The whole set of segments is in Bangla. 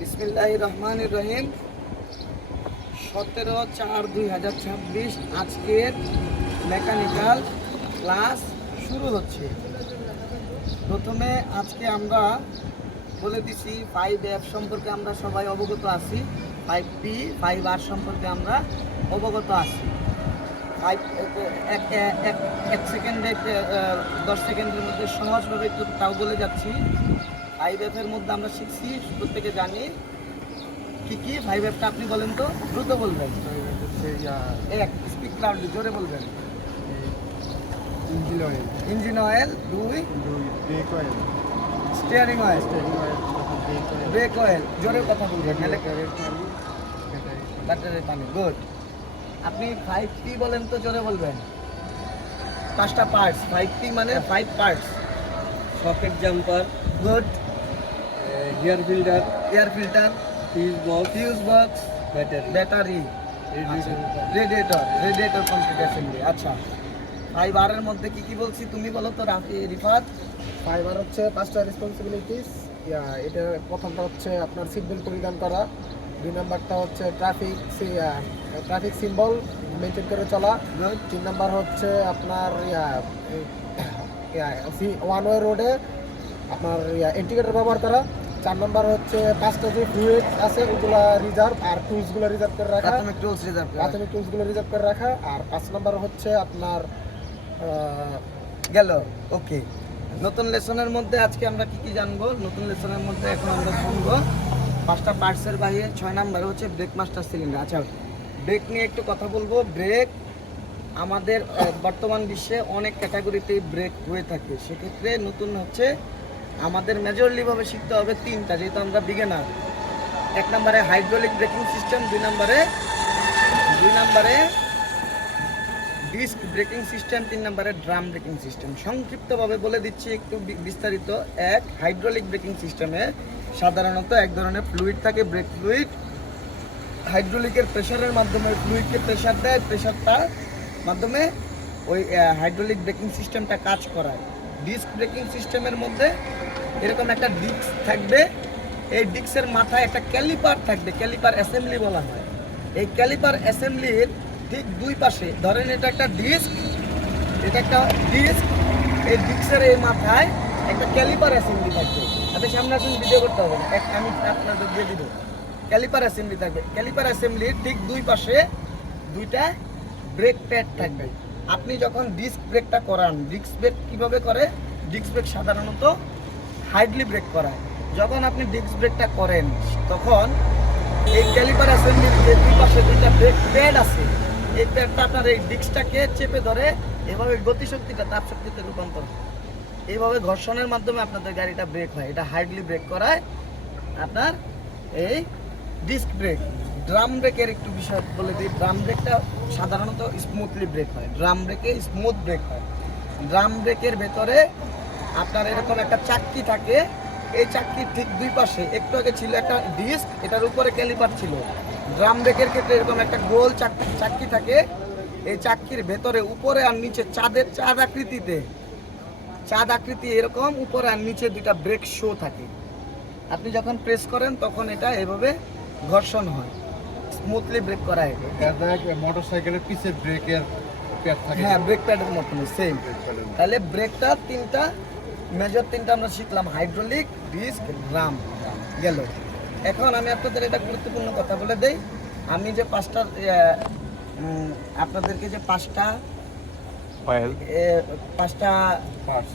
বিসমিল্লাহির রহমানির রহিম। 17/4/2026 আজকের মেকানিক্যাল ক্লাস শুরু হচ্ছে। প্রথমে আজকে আমরা বলে দিছি 5F সম্পর্কে আমরা সবাই অবগত আছি, 5P 5R সম্পর্কে আমরা অবগত আছি। এক সেকেন্ডে 10 সেকেন্ডের মধ্যে সহজভাবে একটু তাও বলে যাচ্ছি। 5F এর মধ্যে আমরা শিখছি, প্রত্যেকে জানি কি কি। 5Fটা আপনি বলেন তো, দ্রুত বলবেন। এক, স্পিক লাউডলি, জোরে বলবেন। Engine oil, 2 break oil, steering oil, break oil, জোরে কথা বলবেন, ব্যাটারির পানি। গুড। আপনি 5P বলেন তো, জোরে বলবেন। 5টা পার্টস, 5P মানে 5 parts. Socket jumper, good. Air filter, air filter, fuse box, battery, radiator complete assembly. আচ্ছা, 5R এর মধ্যে কি কি বলছি তুমি বলো তো, রিফাত। 5R হচ্ছে 5টা রেসপন্সিবিলিটিস। এটা প্রথমটা হচ্ছে আপনার সিট বেল্ট পরিধান করা, 2 নাম্বারটা হচ্ছে ট্রাফিক সিম্বল মেনটেন করে চলা, 3 নাম্বার হচ্ছে আপনার ওয়ান ওয়ে রোডে আপনার ইন্ডিকেটর ব্যবহার করা, 4 নাম্বার হচ্ছে 5টা যে ফ্লুইড আছে ওগুলা রিজার্ভ আর টুলসগুলো রিজার্ভ করে রাখা, প্রাথমিক টুলসগুলো রিজার্ভ করে রাখা। আর 5 নাম্বার হচ্ছে আপনার গেল। ওকে, নতুন লেসনের মধ্যে আজকে আমরা কি কি জানবো? নতুন লেসনের মধ্যে এখন আমরা শুনবো 5টা পার্টসের বাইরে 6 নাম্বার হচ্ছে ব্রেক মাস্টার সিলিন্ডার। আচ্ছা, ব্রেক নিয়ে একটু কথা বলবো। ব্রেক আমাদের বর্তমান বিশ্বে অনেক ক্যাটাগরিতেই ব্রেক হয়ে থাকে। সেক্ষেত্রে নতুন হচ্ছে আমাদের মেজরলিভাবে শিখতে হবে 3টা, যেহেতু আমরা বিগিনার। 1 নম্বরে হাইড্রোলিক ব্রেকিং সিস্টেম, 2 নম্বরে ডিস্ক ব্রেকিং সিস্টেম, 3 নম্বরে ড্রাম ব্রেকিং সিস্টেম। সংক্ষিপ্তভাবে বলে দিচ্ছি একটু বিস্তারিত। এক, হাইড্রোলিক ব্রেকিং সিস্টেমে সাধারণত এক ধরনের ফ্লুইড থাকে, ব্রেক ফ্লুইড। হাইড্রোলিকের প্রেশারের মাধ্যমে ফ্লুইডকে প্রেশার দেয়, প্রেশারটার মাধ্যমে ওই হাইড্রোলিক ব্রেকিং সিস্টেমটা কাজ করায়। ডিস্ক ব্রেকিং সিস্টেমের মধ্যে এরকম একটা ডিস্ক থাকবে, এই ডিস্কের মাথায় একটা ক্যালিপার থাকবে, ক্যালিপার অ্যাসেম্বলি বলা হয়। এই ক্যালিপার অ্যাসেম্বলির ঠিক দুই পাশে, ধরেন এটা একটা ডিস্ক, এই ডিস্কের এই মাথায় একটা ক্যালিপার অ্যাসেম্বলি থাকবে। আপনি সামনে আসুন, ভিডিও করতে হবে না, আমি আপনাদের দিয়ে দিব। ক্যালিপার অ্যাসেম্বলি থাকবে, ক্যালিপার অ্যাসেম্বলির ঠিক দুই পাশে 2টা ব্রেক প্যাড থাকবে। আপনি যখন ডিস্ক ব্রেকটা করান, ডিস্ক ব্রেক কীভাবে করে? ডিস্ক ব্রেক সাধারণত হাইডলি ব্রেক করায়। যখন আপনি ডিস্ক ব্রেকটা করেন তখন এই ক্যালিপার অ্যাসেম্বলির যে দুই পাশে 2টা ব্রেক প্যাড আছে, এই প্যাডটা আপনার এই ডিস্কটাকে চেপে ধরে এভাবে গতিশক্তিটা তাপশক্তিতে রূপান্তর হয়। এইভাবে ঘর্ষণের মাধ্যমে আপনাদের গাড়িটা ব্রেক হয়। এটা হাইডলি ব্রেক করায় আপনার এই ডিস্ক ব্রেক। ড্রাম ব্রেকের একটু বিষয় বলে দিই। ড্রাম ব্রেকটা সাধারণত স্মুথলি ব্রেক হয়, ড্রাম ব্রেকে স্মুথ ব্রেক হয়। ড্রাম ব্রেকের ভেতরে আপনার এরকম একটা চাক্কি থাকে, এই চাক্কির ঠিক দুই পাশে একটু আগে ছিল একটা ডিস্ক, এটার উপরে ক্যালিপার ছিল। ড্রাম ব্রেকের ক্ষেত্রে এরকম একটা গোল চাক্কি থাকে, এই চাক্কির ভেতরে উপরে আর নিচে চাঁদ আকৃতি এরকম উপরে আর নিচে 2টা ব্রেক শো থাকে। আপনি যখন প্রেস করেন তখন এটা এভাবে ঘর্ষণ হয়, স্মুথলি ব্রেক করা হয়। মোটরসাইকেলের পিছের ব্রেকের প্যাড থাকে, হ্যাঁ, ব্রেক প্যাডের মতন সেম। তাহলে ব্রেকটা 3টা মেজর, 3টা আমরা শিখলাম, হাইড্রোলিক, ডিস্ক, ড্রাম। গেল। এখন আমি আপনাদের এটা গুরুত্বপূর্ণ কথা বলে দেই। আমি যে 5টা আপনাদেরকে যে 5টা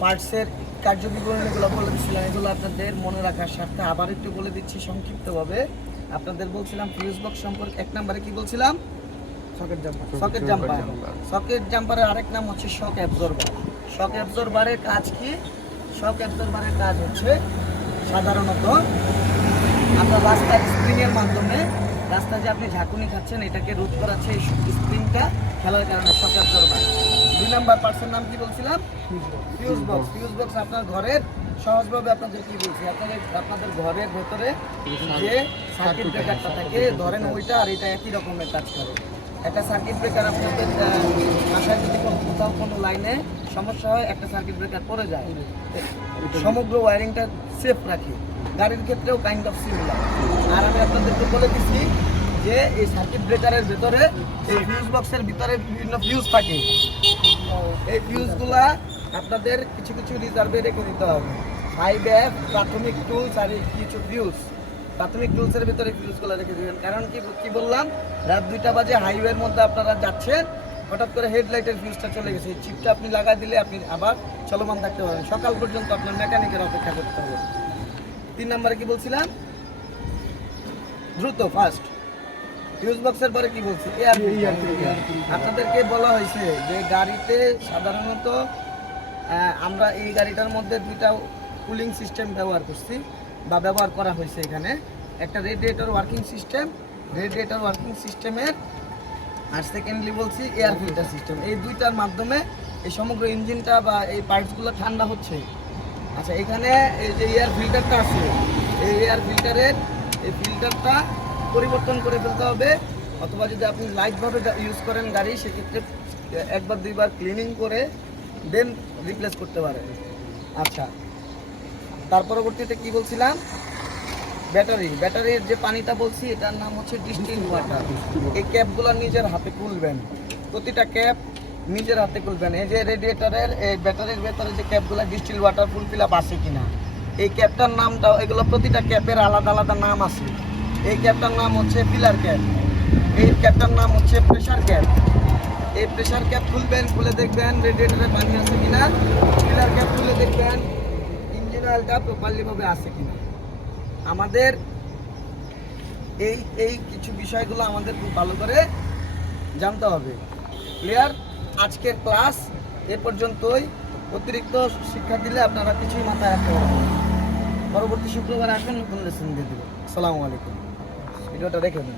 পার্টসের কার্যবিবরণীগুলো বলে দিচ্ছিলাম, এগুলো আপনাদের মনে রাখার স্বার্থে আবার একটু বলে দিচ্ছি সংক্ষিপ্তভাবে। আপনাদের বলছিলাম ফিউজ বক্স সম্পর্কে। 1 নম্বরে কি বলছিলাম? সকেট জাম্পারের আরেক নাম হচ্ছে শক অ্যাবজর্বার। শক অ্যাবজর্বারের কাজ কি? শক অ্যাবজর্বারের কাজ হচ্ছে সাধারণত আপনার রাস্তার স্প্রিংয়ের মাধ্যমে, রাস্তায় যে আপনি ঝাঁকুনি খাচ্ছেন এটাকে রোধ করাচ্ছে এই স্প্রিংটা খেলার কারণে শক অ্যাবজর্বার। 2 নাম্বার পার্টসের নাম কি বলছিলাম? Fuse box. ফিউজ বক্স আপনার ঘরের, সহজভাবে আপনাদের কি বলছি, আপনাদের ঘরের ভেতরে যে সার্কিট ব্রেকারটা থাকে, ধরেন ওইটা আর এটা একই রকমের কাজ করে। একটা সার্কিট ব্রেকার আপনাদের বাসায় যদি কোথাও কোনো লাইনে সমস্যা হয়, একটা সার্কিট ব্রেকার পড়ে যায়, সমগ্র ওয়ারিংটা সেফ রাখে। গাড়ির ক্ষেত্রেও কাইন্ড অফ সিমিলার। আর আমি আপনাদেরকে বলে দিচ্ছি যে এই সার্কিট ব্রেকারের ভেতরে এই ফিউজ বক্সের ভিতরে বিভিন্ন ফিউজ থাকে। এই ফিউজগুলা আপনাদের কিছু কিছু রিজার্ভে রেখে দিতে হবে। 5F প্রাথমিক টুলস আর এই কিছু ফিউজ, প্রাথমিক টুলসের ভিতরে ফিউজগুলো রেখে দিবেন। কারণ কি বললাম, রাত 2টা বাজে হাইওয়ের মধ্যে আপনারা যাচ্ছেন, হঠাৎ করে হেডলাইটের ফিউজটা চলে গেছে, এই চিপটা আপনি লাগাই দিলে আপনি আবার চলমান থাকতে পারবেন। সকাল পর্যন্ত আপনার মেকানিকের অপেক্ষা করতে হবে। 3 নম্বরে কি বলছিলাম, দ্রুত ফাস্ট ফিউজ বক্সের পরে কি বলছি, এয়ার ফিল্টার। আপনাদেরকে বলা হয়েছে যে গাড়িতে সাধারণত আমরা এই গাড়িটার মধ্যে 2টা কুলিং সিস্টেম ব্যবহার করছি বা ব্যবহার করা হয়েছে। এখানে একটা radiator working system, radiator working সিস্টেমের, আর সেকেন্ডলি বলছি এয়ার ফিল্টার সিস্টেম। এই 2টার মাধ্যমে এই সমগ্র ইঞ্জিনটা বা এই পার্টসগুলো ঠান্ডা হচ্ছে। আচ্ছা, এখানে এই যে এয়ার ফিল্টারটা আছে, এই এয়ার ফিল্টারের এই ফিল্টারটা পরিবর্তন করে ফেলতে হবে, অথবা যদি আপনি লাইটভাবে ইউজ করেন গাড়ি, সেক্ষেত্রে 1-2বার ক্লিনিং করে দেন রিপ্লেস করতে পারেন। আচ্ছা, তার পরবর্তীতে কি বলছিলাম, ব্যাটারির যে পানিটা বলছি এটার নাম হচ্ছে ডিস্টিল ওয়াটার। এই ক্যাপগুলো নিজের হাতে খুলবেন, প্রতিটা ক্যাপ নিজের হাতে খুলবেন। এই যে রেডিয়েটরের এই ব্যাটারির ভেতরে যে ক্যাপগুলো distil water full fill up আছে কিনা, এই ক্যাপটার নামটা, এগুলো প্রতিটা ক্যাপের আলাদা আলাদা নাম আছে। এই ক্যাপটার নাম হচ্ছে ফিলার ক্যাপ, এই ক্যাপটার নাম হচ্ছে প্রেসার ক্যাপ। এই প্রেসার ক্যাপ খুলবেন, খুলে দেখবেন রেডিয়েটরে পানি আছে কিনা। ফিলার ক্যাপ খুলে দেখবেন ইঞ্জিন অয়েলটা প্রপারলিভাবে আছে কিনা। আমাদের এই কিছু বিষয়গুলো আমাদের খুব ভালো করে জানতে হবে। ক্লিয়ার? আজকের ক্লাস এ পর্যন্তই। অতিরিক্ত শিক্ষা দিলে আপনারা কিছুই মাথায় রাখতে পারবেন না। পরবর্তী শুক্রবার আসবেন, নতুন লেসন দিয়ে দেবো। আসসালামু আলাইকুম। ভিডিওটা দেখে নেন।